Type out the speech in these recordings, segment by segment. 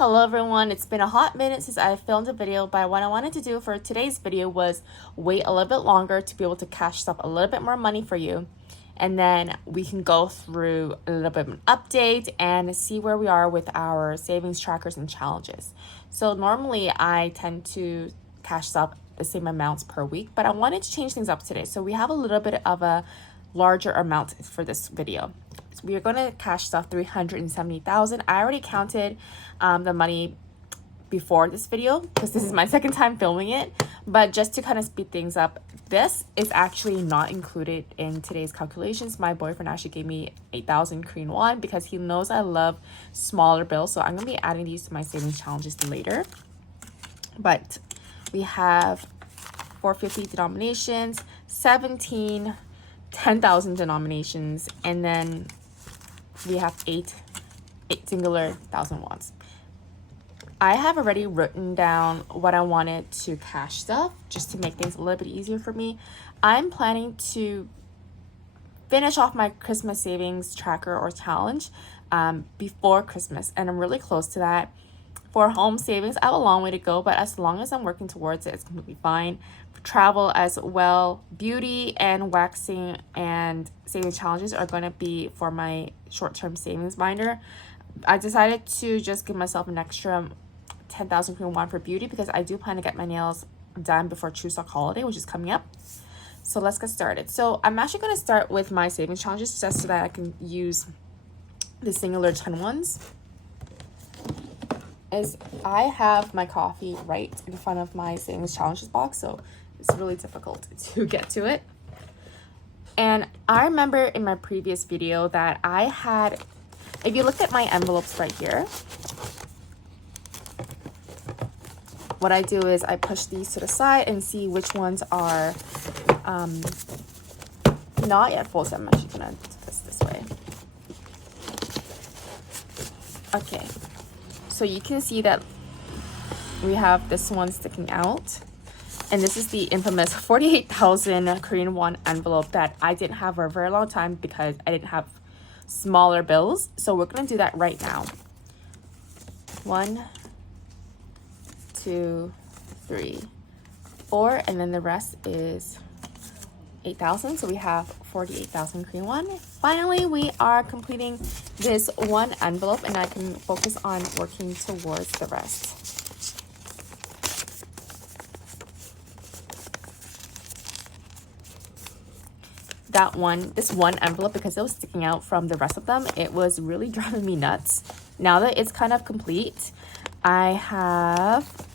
Hello everyone, it's been a hot minute since I filmed a video, but what I wanted to do for today's video was wait a little bit longer to be able to cash up a little bit more money for you. And then we can go through a little bit of an update and see where we are with our savings trackers and challenges. So normally I tend to cash up the same amounts per week, but I wanted to change things up today. So we have a little bit of a larger amount for this video. So we are going to cash stuff 370,000. I already counted the money before this video because this is my second time filming it, but just to kind of speed things up, this is actually not included in today's calculations. My boyfriend actually gave me 8,000 Korean won because he knows I love smaller bills, so I'm going to be adding these to my savings challenges later. But we have 450 denominations, 17 10,000 denominations, and then we have eight singular 1,000 wons. I have already written down what I wanted to cash stuff just to make things a little bit easier for me. I'm planning to finish off my Christmas savings tracker or challenge before Christmas, and I'm really close to that. For home savings, I have a long way to go, but as long as I'm working towards it, it's completely fine. For travel as well, beauty and waxing and saving challenges are going to be for my short-term savings binder. I decided to just give myself an extra 10,000 Korean won for beauty because I do plan to get my nails done before Chuseok holiday, which is coming up. So let's get started. So I'm actually going to start with my savings challenges just so that I can use the singular 10 ones. Is I have my coffee right in front of my savings challenges box, so it's really difficult to get to it. And I remember in my previous video that I had, if you look at my envelopes right here, what I do is I push these to the side and see which ones are not yet full. So I'm actually gonna do this way. Okay. So you can see that we have this one sticking out. And this is the infamous 48,000 Korean won envelope that I didn't have for a very long time because I didn't have smaller bills. So we're going to do that right now. 1, 2, 3, 4. And then the rest is 8,000. So we have 48,000 Korean won. Finally, we are completing this one envelope and I can focus on working towards the rest. This one envelope, because it was sticking out from the rest of them, it was really driving me nuts. Now that it's kind of complete, I have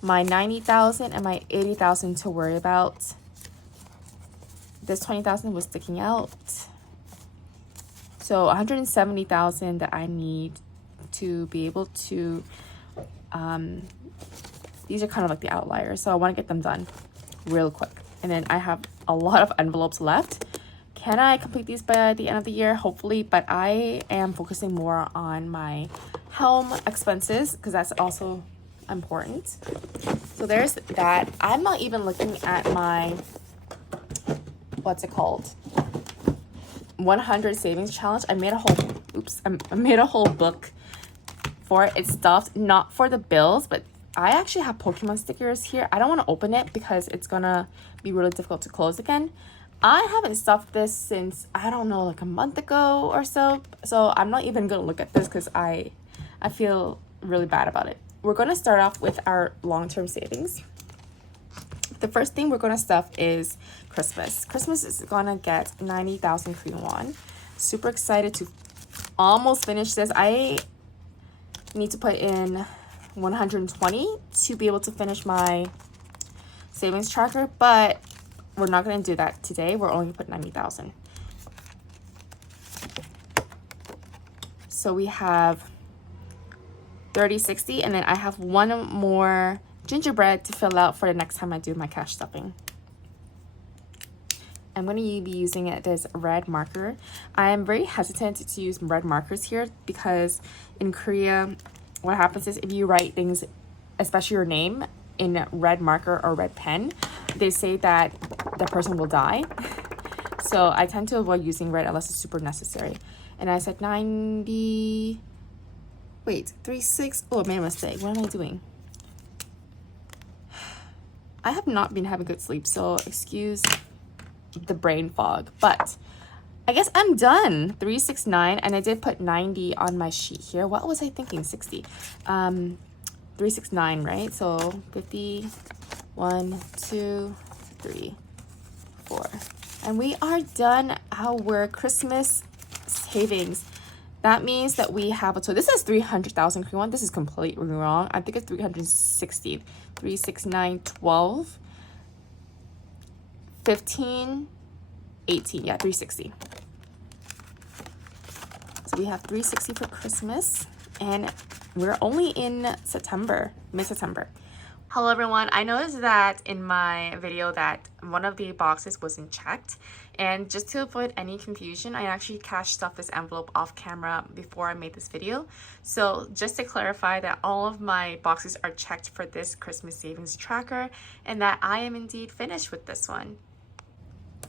my 90,000 and my 80,000 to worry about. This 20,000 was sticking out. So 170,000 that I need to be able to, these are kind of like the outliers. So I want to get them done real quick. And then I have a lot of envelopes left. Can I complete these by the end of the year? Hopefully, but I am focusing more on my home expenses because that's also important. So there's that. I'm not even looking at my, what's it called? 100 savings challenge. I made a whole book for it. It's stuffed, not for the bills, but I actually have Pokemon stickers here. I don't want to open it because it's gonna be really difficult to close again. I haven't stuffed this since, I don't know, like a month ago or so. So I'm not even gonna look at this because I feel really bad about it. We're gonna start off with our long-term savings. The first thing we're gonna stuff is Christmas. Christmas is gonna get 90,000 Korean won. Super excited to almost finish this. I need to put in 120 to be able to finish my savings tracker, but we're not going to do that today. We're only going to put 90,000. So we have 30, 60, and then I have one more gingerbread to fill out for the next time I do my cash stuffing. I'm going to be using it as red marker. I am very hesitant to use red markers here because in Korea, what happens is if you write things, especially your name, in red marker or red pen, they say that the person will die. So I tend to avoid using red unless it's super necessary. And I said 90, Wait, 3, 6. Oh, I made a mistake. What am I doing? I have not been having good sleep, so excuse the brain fog. But I guess I'm done. 369, and I did put 90 on my sheet here. What was I thinking? 60. 369, right? So 50, 1, 2, 3, 4. And we are done our Christmas savings. That means that we have so this is 300,000 Korean won. This is completely wrong. I think it's 360. 369, 12, 15, 18. Yeah, 360. So we have 360 for Christmas, and we're only in September, mid-September. Hello everyone, I noticed that in my video that one of the boxes wasn't checked, and just to avoid any confusion, I actually cashed stuffed this envelope off camera before I made this video. So just to clarify that all of my boxes are checked for this Christmas savings tracker, and that I am indeed finished with this one.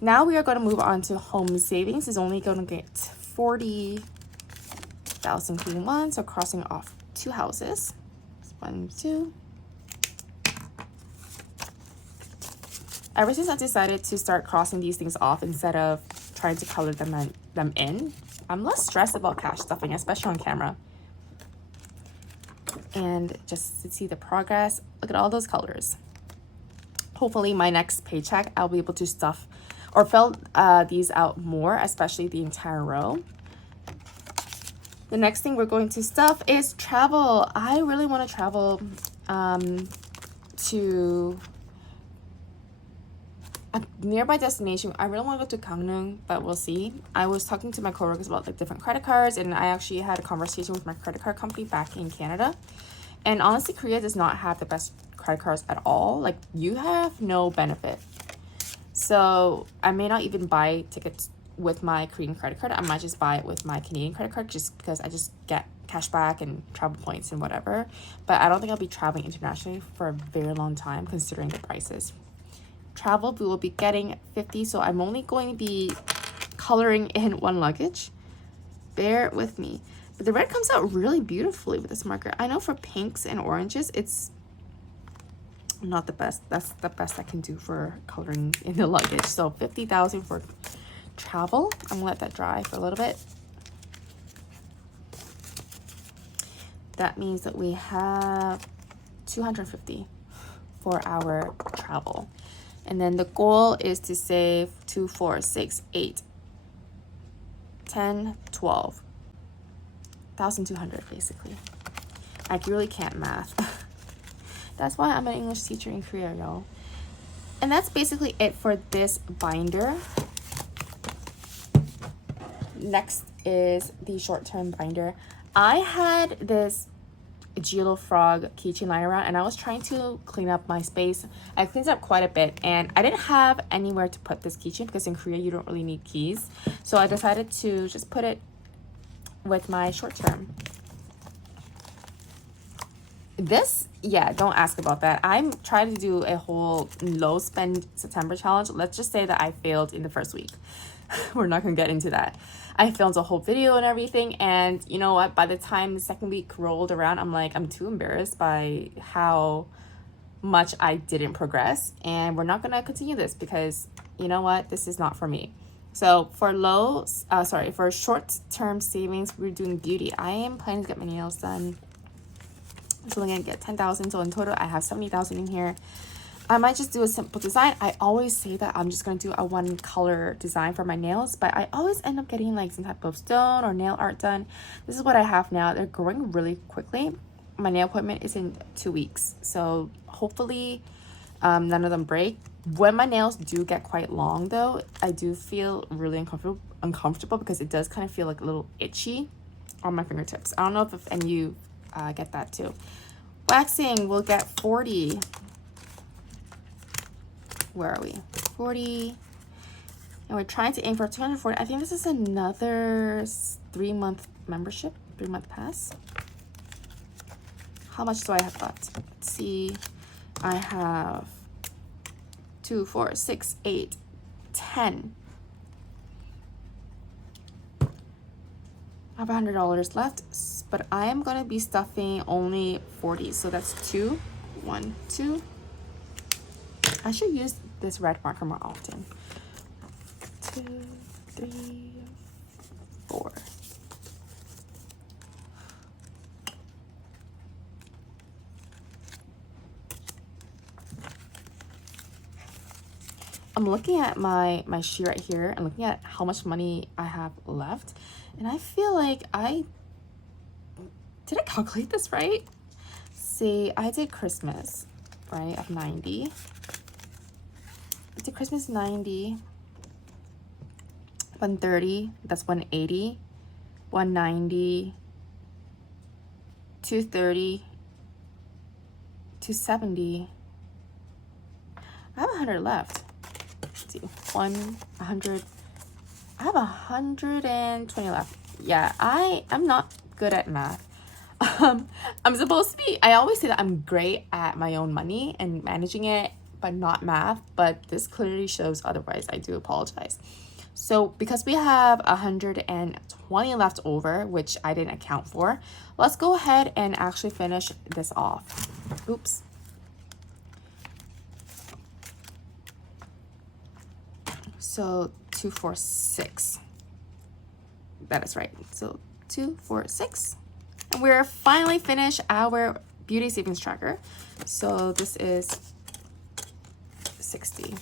Now we are going to move on to home savings. It's only going to get 40,000 Korean won, so crossing off 2 houses. 1, 2. Ever since I decided to start crossing these things off instead of trying to color them in, I'm less stressed about cash stuffing, especially on camera. And just to see the progress, look at all those colors. Hopefully my next paycheck, I'll be able to stuff or fill these out more, especially the entire row. The next thing we're going to stuff is travel. I really want to travel to a nearby destination. I really want to go to Gangneung, but we'll see. I was talking to my coworkers about like different credit cards, and I actually had a conversation with my credit card company back in Canada. And honestly, Korea does not have the best credit cards at all. Like, you have no benefit. So I may not even buy tickets with my Korean credit card. I might just buy it with my Canadian credit card just because I just get cash back and travel points and whatever. But I don't think I'll be traveling internationally for a very long time considering the prices. Travel, we will be getting 50, so I'm only going to be coloring in 1 luggage. Bear with me. But the red comes out really beautifully with this marker. I know for pinks and oranges, it's not the best. That's the best I can do for coloring in the luggage. So 50,000 for travel. I'm gonna let that dry for a little bit. That means that we have 250 for our travel. And then the goal is to save 2, 4, 6, 8, 10, 12. 1,200 basically. I really can't math. That's why I'm an English teacher in Korea, y'all. And that's basically it for this binder. Next is the short-term binder. I had this Gilo Frog keychain lying around, and I was trying to clean up my space. I cleaned up quite a bit, and I didn't have anywhere to put this keychain because in Korea you don't really need keys. So I decided to just put it with my short term. This, yeah, don't ask about that. I'm trying to do a whole low spend September challenge. Let's just say that I failed in the first week. We're not gonna get into that. I filmed a whole video and everything, and you know what, by the time the second week rolled around, I'm like, I'm too embarrassed by how much I didn't progress, and we're not gonna continue this because you know what, this is not for me. So for for short-term savings, we're doing beauty. I am planning to get my nails done. So I'm gonna get 10,000. So in total, I have 70,000 in here. I might just do a simple design. I always say that I'm just going to do a 1 color design for my nails, but I always end up getting like some type of stone or nail art done. This is what I have now. They're growing really quickly. My nail appointment is in 2 weeks, so hopefully none of them break. When my nails do get quite long though, I do feel really uncomfortable because it does kind of feel like a little itchy on my fingertips. I don't know if any of you get that too. Waxing, we'll get 40. Where are we? 40. And we're trying to aim for 240. I think this is another 3-month membership, 3-month pass. How much do I have left? Let's see. I have 2, 4, 6, 8, 10. I have $100 left. but I am gonna be stuffing only 40. So that's 2, 1, 2. I should use this red marker more often. 2, 3, 4. I'm looking at my sheet right here and looking at how much money I have left, and I feel like did I calculate this right? See, I did Christmas, right, of 90. I did Christmas 90, 130, that's 180, 190, 230, 270. I have 100 left. Let's see, 100. I have 120 left. Yeah, I'm not good at math. I'm supposed to be, I always say that I'm great at my own money and managing it, but not math. But this clearly shows otherwise. I do apologize. So because we have 120 left over, which I didn't account for, let's go ahead and actually finish this off. Oops. So 246. That is right. So 246. And we're finally finished our beauty savings tracker. So this is 60.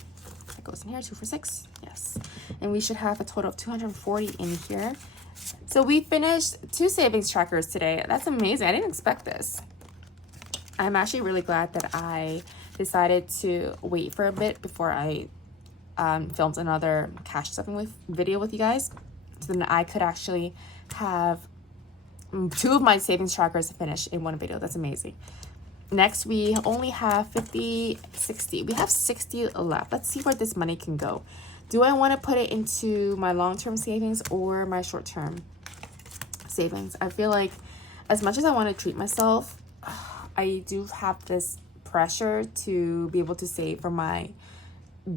That goes in here, 246. Yes. And we should have a total of 240 in here. So we finished 2 savings trackers today. That's amazing. I didn't expect this. I'm actually really glad that I decided to wait for a bit before I filmed another cash stuffing video with you guys, so then I could actually have 2 of my savings trackers finished in one video. That's amazing. Next, we only have 50, 60. We have 60 left. Let's see where this money can go. Do I want to put it into my long-term savings or my short-term savings? I feel like as much as I want to treat myself, I do have this pressure to be able to save for my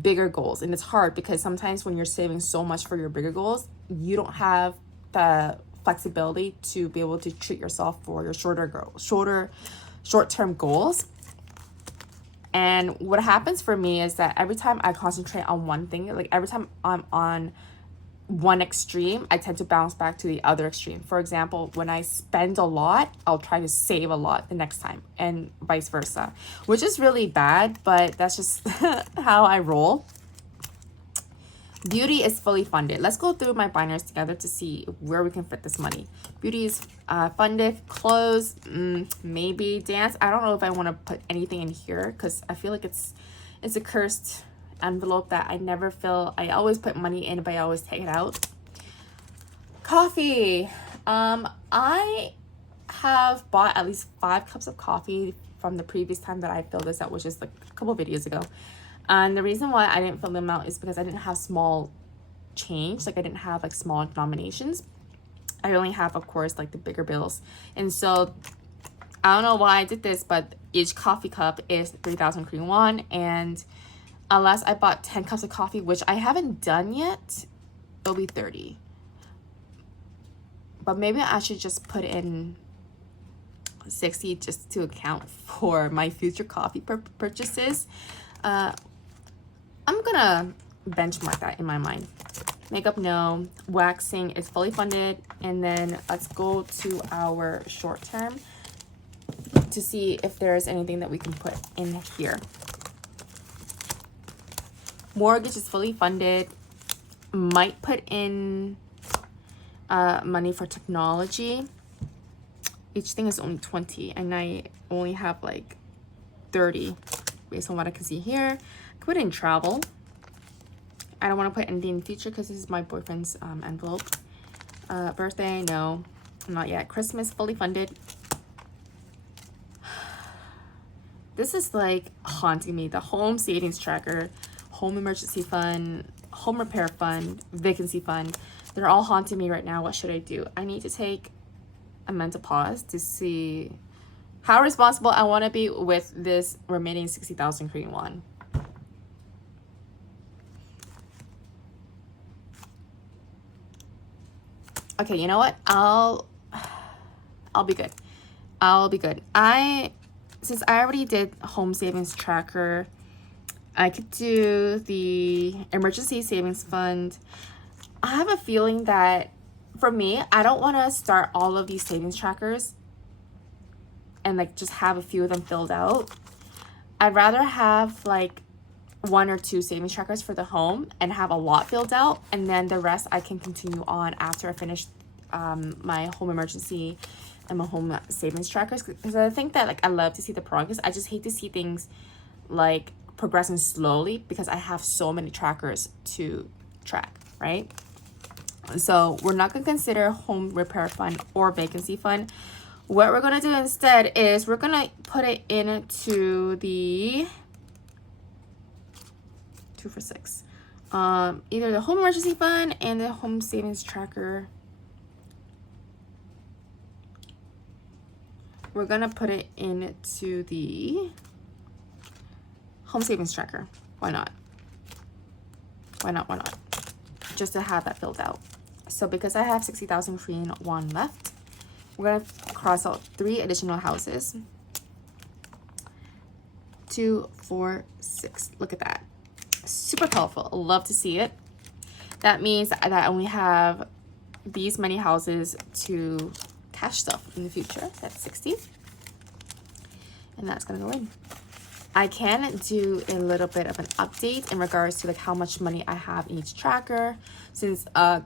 bigger goals. And it's hard because sometimes when you're saving so much for your bigger goals, you don't have the flexibility to be able to treat yourself for your short-term goals. And what happens for me is that every time I concentrate on one thing, like every time I'm on one extreme, I tend to bounce back to the other extreme. For example, when I spend a lot, I'll try to save a lot the next time, and vice versa, which is really bad, but that's just how I roll. Beauty is fully funded. Let's go through my binders together to see where we can fit this money. Beauty is funded. Clothes, maybe. Dance, I don't know if I want to put anything in here because I feel like it's a cursed envelope that I never fill. I always put money in, but I always take it out. Coffee. I have bought at least 5 cups of coffee from the previous time that I filled this out, which is like a couple videos ago. And the reason why I didn't fill them out is because I didn't have small change. Like I didn't have like small denominations. I only have, of course, like the bigger bills. And so I don't know why I did this, but each coffee cup is 3,000 Korean won. And unless I bought 10 cups of coffee, which I haven't done yet, it'll be 30. But maybe I should just put in 60 just to account for my future coffee purchases. I'm gonna benchmark that in my mind. Makeup, no. Waxing is fully funded. And then let's go to our short term to see if there's anything that we can put in here. Mortgage is fully funded. Might put in money for technology. Each thing is only 20 and I only have like 30 based on what I can see here. Put in travel. I don't want to put anything in the future because this is my boyfriend's envelope. Birthday, no, not yet. Christmas, fully funded. This is like haunting me. The home savings tracker, home emergency fund, home repair fund, vacancy fund. They're all haunting me right now. What should I do? I need to take a mental pause to see how responsible I want to be with this remaining 60,000 Korean won. Okay, you know what? I'll be good. Since I already did home savings tracker, I could do the emergency savings fund. I have a feeling that for me, I don't want to start all of these savings trackers and like just have a few of them filled out. I'd rather have like 1 or 2 savings trackers for the home and have a lot filled out, and then the rest I can continue on after I finish my home emergency and my home savings trackers, because I think that like I love to see the progress. I just hate to see things like progressing slowly because I have so many trackers to track, right? So we're not going to consider home repair fund or vacancy fund. What we're going to do instead is we're going to put it into the 2 for 6. Either the home emergency fund and the home savings tracker. We're going to put it into the home savings tracker. Why not? Why not? Just to have that filled out. So because I have 60,000 Korean won left, we're going to cross out 3 additional houses. 2, 4, 6. Look at that. Super colorful. Love to see it. That means that I only have these many houses to cash stuff in the future. That's 60. And that's going to go in. I can do a little bit of an update in regards to like how much money I have in each tracker, since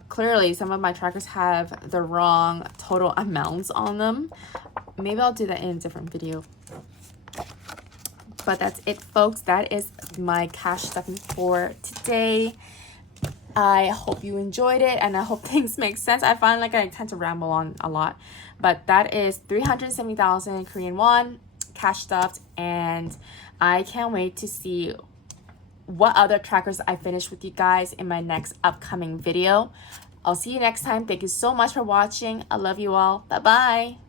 clearly some of my trackers have the wrong total amounts on them. Maybe I'll do that in a different video. But that's it, folks. That is my cash stuffing for today. I hope you enjoyed it, and I hope things make sense. I find like I tend to ramble on a lot, but that is 370,000 Korean won cash stuffed, and I can't wait to see what other trackers I finish with you guys in my next upcoming video. I'll see you next time. Thank you so much for watching. I love you all. Bye bye.